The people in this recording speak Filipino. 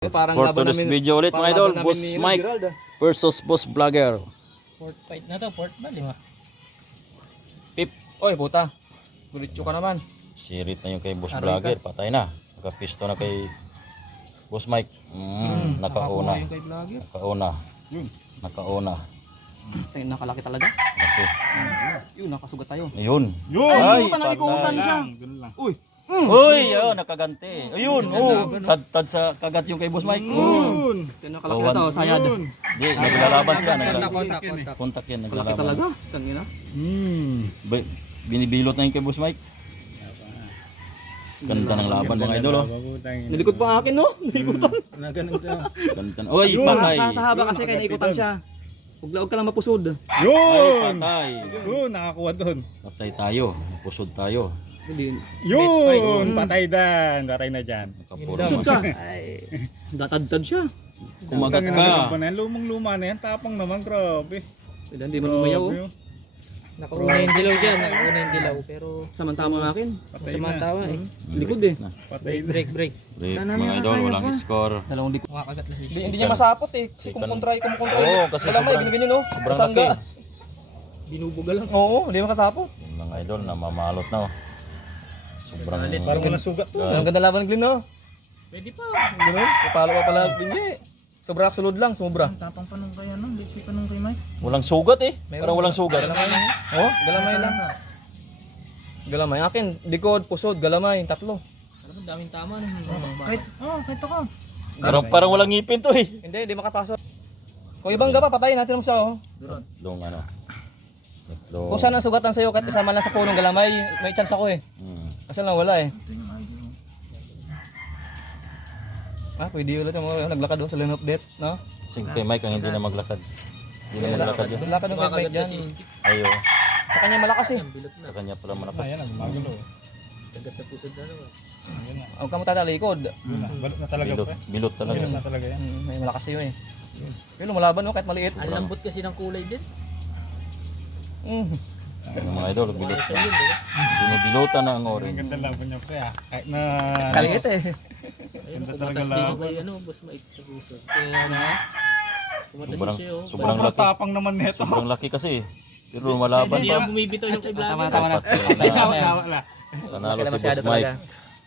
Parang For laban today's namin, video ulit parang mga idol, laban Boss namin ni Mike Gerald, versus Boss Vlogger. Fourth fight na to, fourth ba, di ba? Pip, oy puta. Gulitso ka naman. Sirit na yung kay Boss Aray Vlogger, patay na. Nakapisto na kay Boss Mike. Nakauna. Yung kay vlogger. Nakauna. Nakauna. Tingin nakalaki talaga. Ito. Yun, nakasugat tayo. Ayun. Ay, Ay, ikutan na ikutan siya. Uy. Uy, oh, nakagante. Ayun, oh. Tad sa kagat yung kay Boss Mike. Kaya nakalaki na to, sayad. Di, naglalaban sila. Kontak. Kontak yan, Nakalaki talaga. naglalaban. Tangina. Binibilot na yung kay Boss Mike. Ganda ng laban mga idol, oh. Nalikot pa akin, no? Naikutan. Ganda. Uy, patay. Sa haba kasi kaya naikutan siya. Huwag ka lang mapusod. Ay, Yun! patay. Yun, nakakuha doon. Patay tayo. Pusod tayo. Hindi. Yun! Patay dan. Patay na dyan. Nakapuro Pusod mas. ka. Ay. Datad-tad siya. Kumagat Ang ka. lumang-luma na yan. Tapang naman, grabe. Hindi man lumayaw. Grabe, oh. Nakauna yung dilaw dyan, nakauna yung dilaw. Pero Samantama akin. Patay sa mga na. tawa eh. Likod eh. Patay na. Break. Break, mga idol, walang score. Dalawang likod. Makakagat na siya. Hindi niya masapot eh. Kasi Second. kumukontra Oo, kasi wala may sobrang- ganyan no. sobrang Sangga. laki. Binubuga lang. Oo, hindi makasapot. Yung mga idol, namamalot na, oh. Sobrang... Parang walang sugat to. Ang ganda laban ng Glenn no. Pwede pa. Ganun. Papalo pa pala Glenn. Sobrang sulod lang, sumobra. Tapang pa nung kaya nung bitsi pa nung kay Mike. Walang sugat eh. Parang walang sugat. Galamay lang. Oh, galamay lang. Galamay. Akin, likod, pusod, galamay, tatlo. Alam mo, daming tama. Kahit ako. Parang walang ngipin to eh. Hindi makapasok. Kung ibang pa, patayin natin mo siya oh. Tatlong ano. Tatlong... Kung saan ang sugatan sa'yo, kahit isama lang sa punong galamay, may chance ako eh. Kasi lang wala eh. Pwede ulit yung naglakad sa line of death, no? Kasi kay Mike ang hindi na maglakad. Hindi na maglakad yun. Lakad ng kay Mike Makakagat na dyan. si Steve. Ayo. Sa kanya malakas eh. Bilot na. Sa kanya pala malakas. Ayan, magulo. Kagat sa pusod na naman. Ayan na. Huwag ka matatalikod. Yun na. Balot na talaga Bilot. pa. Bilot talaga. Bilot na talaga yan. May malakas sa'yo eh. Pero lumalaban no, kahit maliit. Ang lambot kasi ng kulay din. Yung mga idol, bilot Siya na. yun, di ba? Binibilotan na ang Ang orange. ganda laban niya pre ah. Kahit na... Kaliit eh. Ayun, Ganda kumatas talaga din laban. yung kay Boss Mike sa pusod. Kaya ano, kumatas Sobrang, siya oh. sobrang laki. Tapang naman nito. Sobrang laki kasi eh. Pero malaban Hindi pa. ako bumibitaw yung kay Vlogger. Tama na. Patay na. Wala. Nanalo Kaya si masyado Boss Mike. talaga.